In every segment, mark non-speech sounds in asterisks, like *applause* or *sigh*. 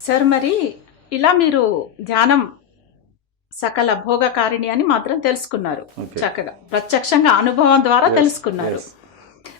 Sir మరి ఇలా మీరు ధ్యానం సకల భోగకారిణి అని మాత్రం తెలుసుకున్నారు. చక్కగా. ప్రత్యక్షంగా అనుభవం ద్వారా తెలుసుకున్నారు.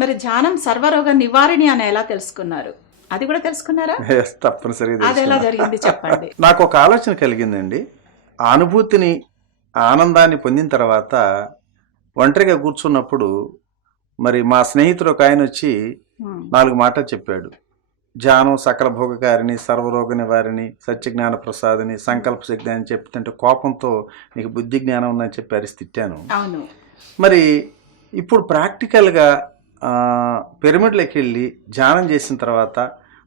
మరి ధ్యానం సర్వరోగ నివారిణి అని ఎలా తెలుసుకున్నారు? అది కూడా తెలుసుకున్నారా? తప్పనిసరిగా అది ఎలా. జరిగింది చెప్పండి. *laughs* నాకు ఒక ఆలోచన కలిగిందండి. ఆ అనుభూతిని ఆనందాన్ని పొందిన తర్వాత ఒంటరిగా కూర్చున్నప్పుడు మరి మా స్నేహితుడు ఒక ఆయన వచ్చి ఉమ్, నాలుగు మాటలు చెప్పాడు. ధ్యానం సకల భోగకారిణి సర్వరోగ నివారిణి సత్యజ్ఞాన ప్రసాదిని సంకల్ప శక్తి అని చెప్తుంటే కోపంతో నీకు బుద్ధి జ్ఞానం ఉందని చెప్పి అరిసి తిట్టాను. అవును. మరి ఇప్పుడు ప్రాక్టికల్గా పిరమిడ్లోకి వెళ్ళి ధ్యానం చేసిన తర్వాత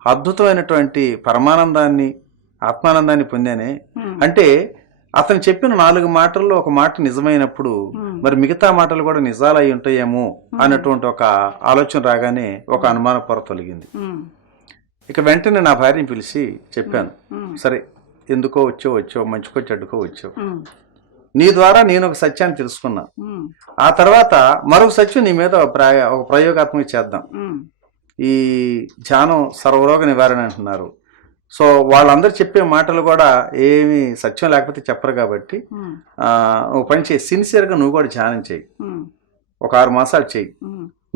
అద్భుతమైనటువంటి పరమానందాన్ని ఆత్మానందాన్ని పొందానే అంటే అతను చెప్పిన నాలుగు మాటల్లో ఒక మాట నిజమైనప్పుడు మరి మిగతా మాటలు కూడా నిజాలు అయి ఉంటాయేమో అన్నటువంటి ఒక ఆలోచన రాగానే ఒక అనుమాన పొర తొలగింది. ఇక వెంటనే నా భార్యని పిలిచి చెప్పాను. సరే ఎందుకో వచ్చో వచ్చో మంచుకో చెడ్డుకో వచ్చో నీ ద్వారా నేను ఒక సత్యాన్ని తెలుసుకున్నా. ఆ తర్వాత మరొక సత్యం నీ మీద ఒక ప్రయ- ఒక ప్రయోగాత్మక చేద్దాం. ఈ ధ్యానం సర్వరోగ నివారణ అంటున్నారు. సో వాళ్ళందరూ చెప్పే మాటలు కూడా ఏమి సత్యం లేకపోతే చెప్పరు కాబట్టి ఒక పని చేయి. సిన్సియర్గా నువ్వు కూడా ధ్యానం చేయి. ఒక ఆరు మాసాలు చేయి.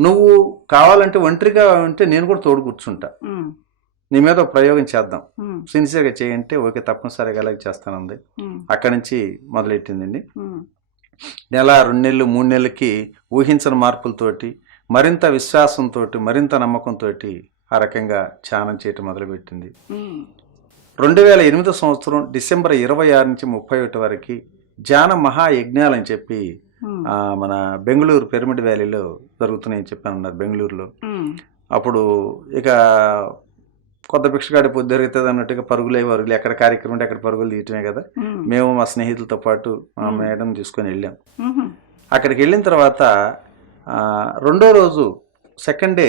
నువ్వు కావాలంటే ఒంటరిగా ఉంటే నేను కూడా తోడు కూర్చుంటా. నీ మీద ప్రయోగం చేద్దాం. సిన్సియర్గా చేయంటే ఓకే తప్పనిసరిగా అలాగే చేస్తానంది. అక్కడి నుంచి మొదలెట్టిందండి. నెల రెండు నెలలు మూడు నెలలకి ఊహించని మార్పులతోటి మరింత విశ్వాసంతో మరింత నమ్మకంతో ఆ రకంగా ధ్యానం చేయటం మొదలుపెట్టింది. రెండు వేల ఎనిమిదో సంవత్సరం డిసెంబర్ ఇరవై ఆరు నుంచి ముప్పై ఒకటి వరకు ధ్యాన మహాయజ్ఞాలని చెప్పి ఉమ్, ఆ, మన బెంగళూరు పిరమిడ్ వ్యాలీలో జరుగుతున్నాయని చెప్పాను అన్నారు బెంగళూరులో. అప్పుడు ఇక కొత్త భిక్షగాడి పొద్దు దొరుకుతుంది అన్నట్టుగా పరుగులే పరుగులు ఎక్కడ కార్యక్రమం ఉంటే అక్కడ పరుగులు తీయటమే కదా. మేము. మా స్నేహితులతో పాటు మా. మేడం తీసుకొని వెళ్ళాం. అక్కడికి వెళ్ళిన తర్వాత రెండో రోజు సెకండ్ డే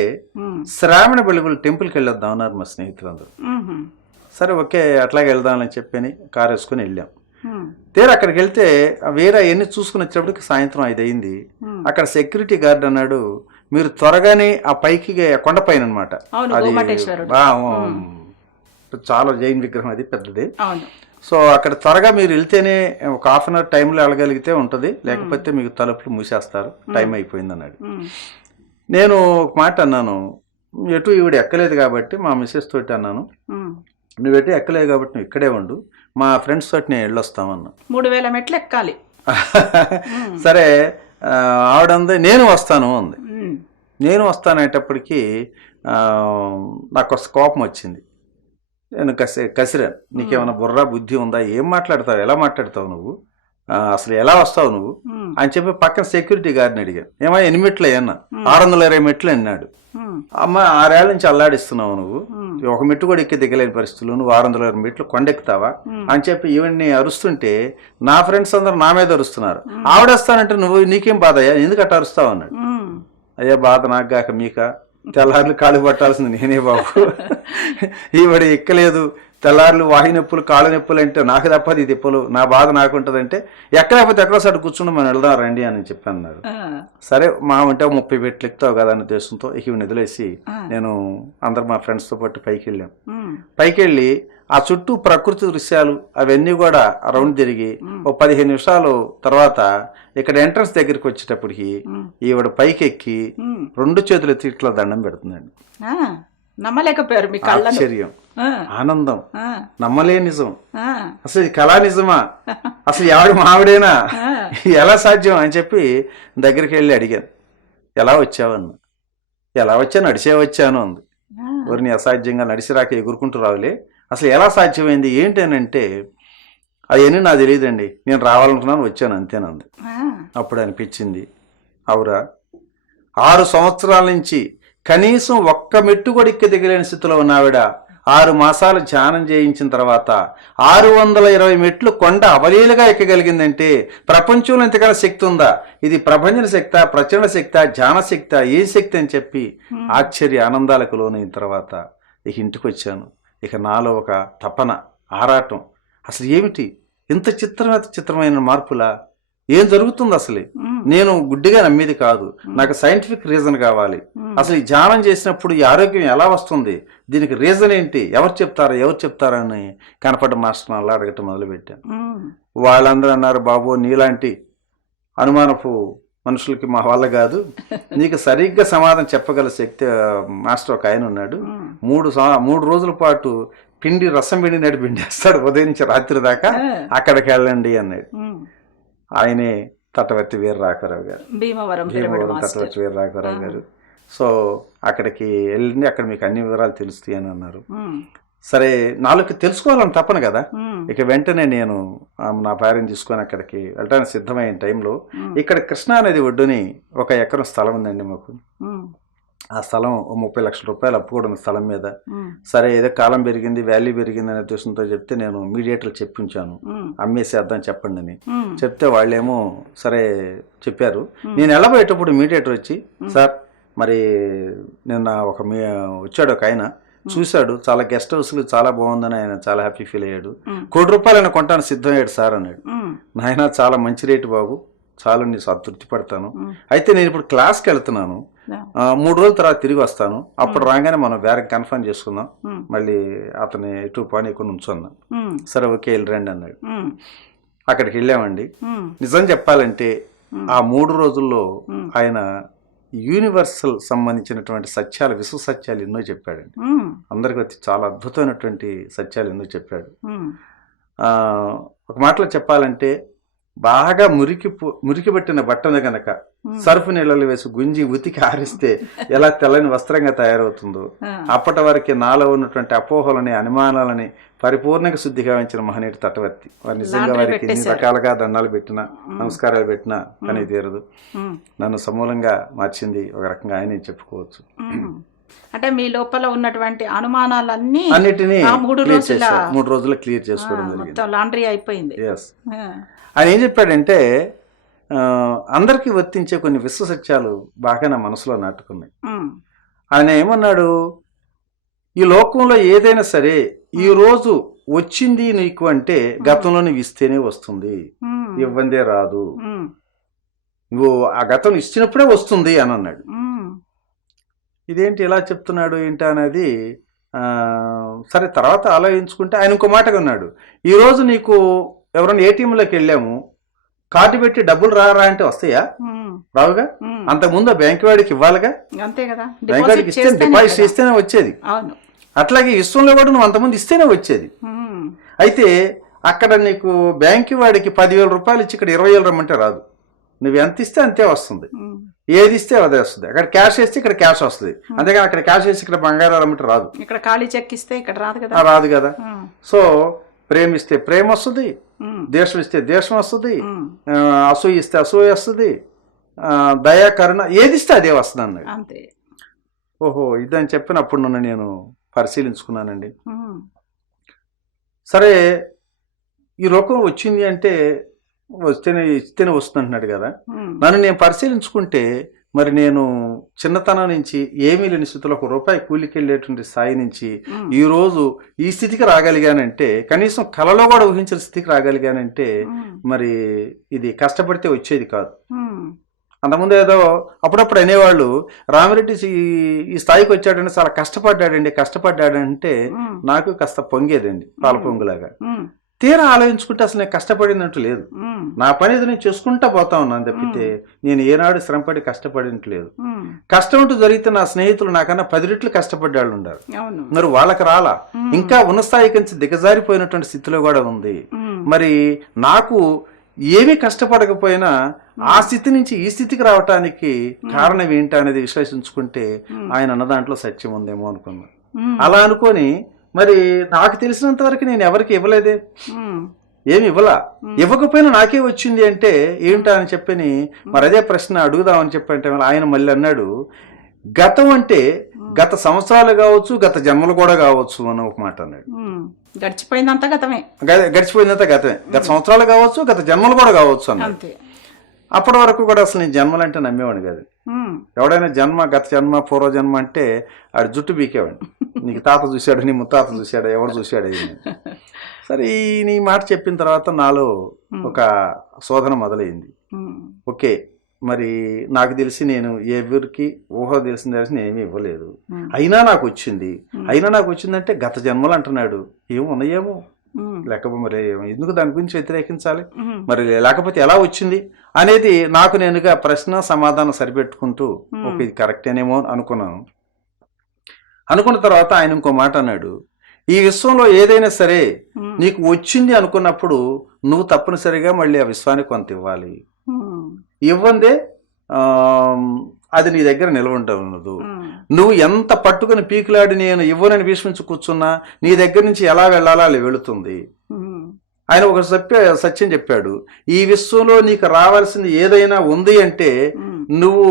శ్రావణ బెలుగులు టెంపుల్కి వెళ్ళొద్దాం అన్నారు మా స్నేహితులందరూ. సరే ఓకే అట్లాగే వెళ్దామని చెప్పని కారు వేసుకొని వెళ్ళాం. తీరా అక్కడికి వెళ్తే వేరే అవన్నీ చూసుకుని వచ్చేప్పటికి సాయంత్రం ఐదు అయింది. అక్కడ సెక్యూరిటీ గార్డ్ అన్నాడు మీరు త్వరగానే ఆ పైకి కొండపైన అనమాట చాలా జైన్ విగ్రహం అది పెద్దది. సో అక్కడ త్వరగా మీరు వెళ్తేనే ఒక హాఫ్ అన్ అవర్ టైంలో వెళ్ళగలిగితే ఉంటుంది. లేకపోతే మీకు తలుపులు మూసేస్తారు. టైం అయిపోయింది అన్నాడు నేను ఒక మాట అన్నాను. ఎటు ఈవిడ ఎక్కలేదు కాబట్టి మా మిస్సెస్ తోటి అన్నాను. నువ్వు ఎటు ఎక్కలేదు కాబట్టి నువ్వు ఇక్కడే ఉండు. మా ఫ్రెండ్స్ తోటి నేను వెళ్ళొస్తామన్నా. మూడు వేల మెట్లు ఎక్కాలి. *laughs* సరే ఆ, ఆవిడ అంది నేను వస్తాను అంది. నేను వస్తానేటప్పటికి నాకు ఒక కోపం వచ్చింది. నేను కసి కసిరాను. నీకేమైనా బుర్ర బుద్ధి ఉందా? ఏం మాట్లాడతావు? ఎలా మాట్లాడతావు నువ్వు? అసలు ఎలా వస్తావు నువ్వు? అని చెప్పి పక్కన సెక్యూరిటీ గార్డ్ని అడిగాను. ఏమో ఎన్ని మెట్లు అన్నా. ఆరు వందల ఇరవై మెట్లు అన్నాడు అమ్మ ఆరేళ్ళ నుంచి అల్లాడిస్తున్నావు నువ్వు. ఒక మెట్టు కూడా ఎక్కి దిగలేని పరిస్థితులు. నువ్వు ఆరు వందల ఇరవై మెట్లు కొండెక్కుతావా? అని చెప్పి ఈవెన్ని అరుస్తుంటే నా ఫ్రెండ్స్ అందరూ నా మీద అరుస్తున్నారు. Hmm. ఆవిడొస్తానంటే నువ్వు నీకేం బాధ అయ్యా ఎందుకు అట్ట అరుస్తావు అన్నాడు. అయ్యా బాధ నాకు గాక మీక? తెల్లార్లు కాళ్ళు పట్టాల్సింది నేనే బాబు. ఈవిడ ఎక్కలేదు. తెల్లార్లు వాహి నొప్పులు కాళ్ళ నొప్పులు అంటే నాకు తప్పది తిప్పులు. నా బాధ నాకు ఉంటుందంటే ఎక్కడైపోతే ఎక్కడో సార్ కూర్చుని మనం వెళ్దాం రండి అని చెప్పి అన్నారు. సరే మా ఉంటే ముప్పై పెట్లు ఎక్కుతావు కదా అనే ఉద్దేశంతో ఇక ఇవి నిధులేసి నేను అందరు మా ఫ్రెండ్స్తో పాటు పైకి వెళ్ళాం. పైకి వెళ్ళి ఆ చుట్టూ ప్రకృతి దృశ్యాలు అవన్నీ కూడా రౌండ్ తిరిగి ఓ పదిహేను నిమిషాలు తర్వాత ఇక్కడ ఎంట్రన్స్ దగ్గరికి వచ్చేటప్పటికి ఈవిడ పైకి ఎక్కి ఉమ్. రెండు చేతులు ఎత్తి ఇట్లా దండం పెడుతుందండి. నమ్మలేకపోయారు మీ ఆశ్చర్యం. ఆనందం. నమ్మలే నిజం. అసలు ఇది కళా నిజమా? అసలు ఎవడి మావిడేనా? ఎలా సాధ్యం అని చెప్పి దగ్గరికి వెళ్ళి అడిగాను. ఎలా వచ్చావన్న? ఎలా వచ్చా? నడిచే వచ్చాను అంది. ఎవరిని అసాధ్యంగా నడిచి రాక ఎగురుకుంటూ రావులే. అసలు ఎలా సాధ్యమైంది? ఏంటి అని అంటే అవన్నీ నాకు తెలియదండి. నేను రావాలనుకున్నాను వచ్చాను అంతేనంది. అప్పుడు అనిపించింది. అవురా. ఆరు సంవత్సరాల నుంచి కనీసం ఒక్క మెట్టు కూడా ఎక్కి దిగలేని స్థితిలో ఉన్నావిడ. ఆరు మాసాలు ధ్యానం చేయించిన తర్వాత ఆరు వందల ఇరవై మెట్లు కొండ అవలీలుగా ఎక్కగలిగిందంటే ప్రపంచంలో ఇంతకన్నా శక్తి ఉందా? ఇది ప్రపంచ శక్త ప్రచండ శక్త ధ్యాన శక్త ఏ శక్తి అని చెప్పి ఆశ్చర్య ఆనందాలకు లోనైన తర్వాత ఇక ఇంటికి వచ్చాను ఇక నాలో ఒక తపన ఆరాటం. అసలు ఏమిటి? ఇంత చిత్రమైన చిత్రమైన మార్పులా? ఏం జరుగుతుంది అసలు? నేను గుడ్డిగా నమ్మేది కాదు. నాకు సైంటిఫిక్ రీజన్ కావాలి. అసలు ఈ ధ్యానం చేసినప్పుడు ఈ ఆరోగ్యం ఎలా వస్తుంది? దీనికి రీజన్ ఏంటి? ఎవరు చెప్తారా? ఎవరు చెప్తారా? అని కనపడ్డ మాస్టర్ అలా అడగటం మొదలుపెట్టాను వాళ్ళందరూ అన్నారు బాబు నీలాంటి అనుమానపు మనుషులకి మా వల్ల కాదు. నీకు సరిగ్గా సమాధానం చెప్పగల శక్తి మాస్టర్ ఒక ఆయన ఉన్నాడు. మూడు మూడు రోజుల పాటు పిండి రసం పిండి నడి పిండేస్తాడు. ఉదయం నుంచి రాత్రి దాకా అక్కడికి వెళ్ళండి అన్నాడు. ఆయనే తటవర్తి వీర రాఘవరావు గారు. భీమవరం తటవర్తి వీర రాఘవరావు గారు. సో అక్కడికి వెళ్ళండి అక్కడ మీకు అన్ని వివరాలు తెలుస్తాయి అని అన్నారు సరే నాలుగు తెలుసుకోవాలని తప్పను కదా. ఇక వెంటనే నేను నా భార్యను తీసుకొని అక్కడికి వెళ్ళడానికి సిద్ధమైన టైంలో ఇక్కడ కృష్ణానది ఒడ్డుని ఒక ఎకరం స్థలం ఉందండి మాకు. ఆ స్థలం ముప్పై లక్షల రూపాయలు అప్పు కూడా ఉంది స్థలం మీద. సరే ఏదో కాలం పెరిగింది వాల్యూ పెరిగింది అనే ఉద్దేశంతో చెప్తే నేను మీడియేటర్ చెప్పించాను. అమ్మేసేద్దాం చెప్పండి అని. చెప్తే వాళ్ళేమో సరే చెప్పారు. నేను వెళ్ళబోయేటప్పుడు మీడియేటర్ వచ్చి సార్ మరి నిన్న ఒక మీ వచ్చాడు ఒక ఆయన. చూశాడు. చాలా గెస్ట్ హౌస్లు చాలా బాగుందని ఆయన చాలా హ్యాపీ ఫీల్ అయ్యాడు. కోటి రూపాయలు ఆయన కొంటాను సిద్ధమయ్యాడు సార్ అన్నాడు. నాయన చాలా మంచి రేటు బాబు. చాలా నీ తృప్తి పడతాను. అయితే నేను ఇప్పుడు క్లాస్కి వెళ్తున్నాను. మూడు రోజుల తర్వాత తిరిగి వస్తాను. అప్పుడు రాగానే మనం వేరే కన్ఫర్మ్ చేసుకుందాం. మళ్ళీ అతని ఎటు పానీకొని ఉంచున్నాం ఉమ్, సరే ఓకే వెళ్ళరండి అన్నాడు. అక్కడికి వెళ్ళామండి. నిజం చెప్పాలంటే ఆ మూడు రోజుల్లో ఆయన యూనివర్సల్ సంబంధించినటువంటి సత్యాలు విశ్వ సత్యాలు ఎన్నో చెప్పాడండి. అందరికీ వచ్చి చాలా అద్భుతమైనటువంటి సత్యాలు ఎన్నో చెప్పాడు. ఒక మాటలో చెప్పాలంటే బాగా మురికి మురికి పట్టిన బట్టను గనక సర్ఫ్ నీళ్ళలో వేసి గుంజి ఉతికి ఆరిస్తే ఎలా తెల్లని వస్త్రంగా తయారవుతుందో అప్పటి వరకు నాలో ఉన్నటువంటి అపోహలని అనుమానాలని పరిపూర్ణంగా శుద్ధి గావించిన మహనీయుడు తటవర్తి. వారు నిజంగా వారికి ఎన్ని. రకాలుగా దండాలు పెట్టినా నమస్కారాలు పెట్టినా కానీ తీరదు. నన్ను సమూలంగా మార్చింది ఒక రకంగా ఆయనే చెప్పుకోవచ్చు. అంటే మీ లోపల ఉన్నటువంటి అనుమానాలన్నీ అన్నిటినీ మూడు రోజుల- మూడు రోజుల్లో క్లియర్ చేసుకోవడం మొత్తం లాండ్రీ అయిపోయింది. ఆయన ఏం చెప్పాడంటే అందరికీ వర్తించే కొన్ని విశ్వ సత్యాలు బాగా నా మనసులో నాటుకున్నాయి. ఆయన ఏమన్నాడు ఈ లోకంలో ఏదైనా సరే ఈ రోజు వచ్చింది నీకు అంటే గతంలో నువ్వు ఇస్తేనే వస్తుంది. ఇవ్వందే రాదు. నువ్వు ఆ గతం ఇచ్చినప్పుడే వస్తుంది అని అన్నాడు. ఇదేంటి ఇలా చెప్తున్నాడు ఏంటి అనేది సరే తర్వాత ఆలోచించుకుంటే ఆయన ఇంకో మాటగా ఉన్నాడు ఈరోజు నీకు ఎవరైనా ఏటీఎంలోకి వెళ్ళాము కార్డు పెట్టి డబ్బులు రారా అంటే వస్తాయా? రావుగా. అంతకుముందు బ్యాంక్ వాడికి ఇవ్వాలిగా? అంతే కదా. బ్యాంక్ వాడికి డిపాజిట్ ఇస్తే డిపాజిట్. చేస్తేనే వచ్చేది. అవును. అట్లాగే విశ్వంలో కూడా నువ్వు అంతమంది ఇస్తేనే వచ్చేది. అయితే అక్కడ నీకు బ్యాంక్ వాడికి పదివేల రూపాయలు ఇచ్చి ఇక్కడ ఇరవై వేలు రమ్మంటే రాదు. నువ్వు ఎంత ఇస్తే అంతే వస్తుంది. ఏది ఇస్తే అదే వస్తుంది. అక్కడ క్యాష్ వేస్తే ఇక్కడ క్యాష్ వస్తుంది. అంతేగాని అక్కడ క్యాష్ వేసి ఇక్కడ బంగారం రమ్మంటే రాదు. ఇక్కడ ఖాళీ చెక్ ఇస్తే ఇక్కడ రాదు కదా. రాదు కదా. సో ప్రేమిస్తే ప్రేమ వస్తుంది. దేశం ఇస్తే దేశం వస్తుంది. అసూయ ఇస్తే అసూయ వస్తుంది. దయా కరుణ ఏది ఇస్తే అదే వస్తుంది అన్నాడు. అంతే. ఓహో ఇదని చెప్పినప్పుడు నన్ను నేను పరిశీలించుకున్నానండి. సరే ఈ రోగం వచ్చింది అంటే వస్తేనే ఇస్తేనే వస్తుంది అంటున్నాడు కదా నన్ను నేను పరిశీలించుకుంటే మరి నేను చిన్నతనం నుంచి ఏమీ లేని స్థితిలో ఒక రూపాయి కూలికి వెళ్ళేటువంటి స్థాయి నుంచి ఉమ్, ఈ స్థితికి రాగలిగానంటే కనీసం కలలో కూడా ఊహించిన స్థితికి రాగలిగానంటే మరి ఇది కష్టపడితే వచ్చేది కాదు. అంతకుముందు ఏదో అప్పుడప్పుడు అనేవాళ్ళు రామిరెడ్డి ఈ- స్థాయికి వచ్చాడంటే చాలా కష్టపడ్డాడండి కష్టపడ్డాడంటే నాకు కాస్త పొంగేదండి పాల పొంగులాగా తీరా ఆలోచించుకుంటే అసలు నేను కష్టపడినట్టు లేదు. నా పని ఏదో నేను చేసుకుంటా పోతా ఉన్నాను తప్పితే నేను ఏనాడు శ్రమపడి కష్టపడినట్లేదు ఉమ్, కష్టం అంటూ జరిగితే నా స్నేహితులు నాకన్నా పది రెట్లు కష్టపడ్డ వాళ్ళు ఉన్నారు అవును. మరి వాళ్ళకి రాలా? ఇంకా ఉన్న స్థాయికి నుంచి దిగజారిపోయినటువంటి స్థితిలో కూడా ఉంది. మరి నాకు ఏమీ కష్టపడకపోయినా ఆ స్థితి నుంచి ఈ స్థితికి రావటానికి కారణం ఏంటి అనేది విశ్లేషించుకుంటే ఆయన అన్న దాంట్లో సత్యం ఉందేమో అనుకున్నా. అలా అనుకొని మరి నాకు తెలిసినంత వరకు నేను ఎవరికి ఇవ్వలేదే. ఏమి ఇవ్వలా. ఇవ్వకపోయినా నాకే వచ్చింది అంటే ఏంటా అని చెప్పని మరి అదే ప్రశ్న అడుగుదామని చెప్పంటే ఆయన మళ్ళీ అన్నాడు గతం అంటే గత సంవత్సరాలు కావచ్చు గత జన్మలు కూడా కావచ్చు అని ఒక మాట అన్నాడు. గడిచిపోయిందంతా గతమే. గడిచిపోయిందంతా గతమే. గత సంవత్సరాలు కావచ్చు గత జన్మలు కూడా కావచ్చు అన్నాడు. అంతే. అప్పటి వరకు కూడా అసలు నేను జన్మలంటే నమ్మేవాడు కాదు. ఎవడైనా జన్మ గత జన్మ పూర్వ జన్మ అంటే ఆడు జుట్టు బీకేవాడు *laughs* నీకు తాత చూశాడు నీ ముత్తాత చూశాడు ఎవడు చూశాడు సరే ఈ నీ మాట చెప్పిన తర్వాత నాలో ఒక శోధన మొదలైంది. ఓకే మరి నాకు తెలిసి నేను ఎవరికి ఊహ తెలిసిన తెలిసి నేనేమి ఇవ్వలేదు. అయినా నాకు వచ్చింది. అయినా నాకు వచ్చిందంటే గత జన్మలు అంటున్నాడు. ఏమో ఉన్నాయేమో? లేకపోతే మరి ఎందుకు దాని గురించి వ్యతిరేకించాలి? మరి లేకపోతే ఎలా వచ్చింది? అనేది నాకు నేనుగా ప్రశ్న సమాధానం సరిపెట్టుకుంటూ. ఓకే ఇది కరెక్టేనేమో అనుకున్నాను. అనుకున్న తర్వాత ఆయన ఇంకో మాట అన్నాడు. ఈ విశ్వంలో ఏదైనా సరే నీకు వచ్చింది అనుకున్నప్పుడు నువ్వు తప్పనిసరిగా మళ్ళీ ఆ విశ్వానికి కొంత ఇవ్వాలి. ఇవ్వందే అది నీ దగ్గర నిలవండదు ఉమ్, నువ్వు ఎంత పట్టుకుని పీకులాడి నేను ఇవ్వనని భీష్మించి కూర్చున్నా నీ దగ్గర నుంచి ఎలా వెళ్ళాలో అలా వెళుతుంది. ఆయన ఒక సత్య సత్యం చెప్పాడు ఈ విశ్వంలో నీకు రావాల్సింది ఏదైనా ఉంది అంటే నువ్వు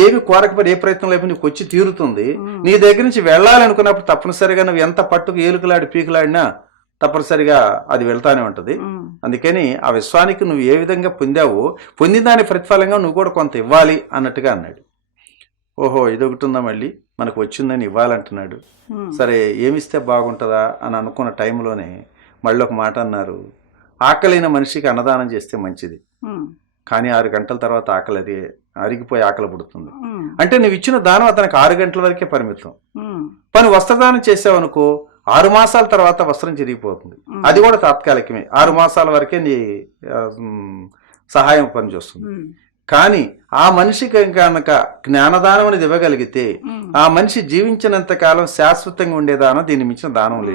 ఏమి కోరకపోతే ఏ ప్రయత్నం లేకపోతే నీకు వచ్చి తీరుతుంది. నీ దగ్గర నుంచి వెళ్ళాలనుకున్నప్పుడు తప్పనిసరిగా నువ్వు ఎంత పట్టుకు ఏలుకలాడి పీకులాడినా తప్పనిసరిగా అది వెళ్తానే ఉంటుంది. అందుకని ఆ విశ్వానికి నువ్వు ఏ విధంగా పొందావో పొందిన దాని ప్రతిఫలంగా నువ్వు కూడా కొంత ఇవ్వాలి అన్నట్టుగా అన్నాడు. ఓహో ఇదొకటి ఉందా మళ్ళీ? మనకు వచ్చిందని ఇవ్వాలంటున్నాడు. సరే ఏమిస్తే బాగుంటుందా అని అనుకున్న టైంలోనే మళ్ళీ ఒక మాట అన్నారు. ఆకలైన మనిషికి అన్నదానం చేస్తే మంచిది. కానీ ఆరు గంటల తర్వాత ఆకలి అది అరిగిపోయి ఆకలి పుడుతుంది. అంటే నువ్వు ఇచ్చిన దానం అతనికి ఆరు గంటల వరకే పరిమితం. పని వస్త్రదానం చేసావనుకో ఆరు మాసాల తర్వాత వస్త్రం చిరిగిపోతుంది. అది కూడా తాత్కాలికమే. ఆరు మాసాల వరకే నీ సహాయం పనిచేస్తుంది. కానీ ఆ మనిషికి కనుక జ్ఞానదానం అనేది ఇవ్వగలిగితే. ఆ మనిషి జీవించినంత కాలం శాశ్వతంగా ఉండే దానం దీన్ని మించిన దానం లేదు.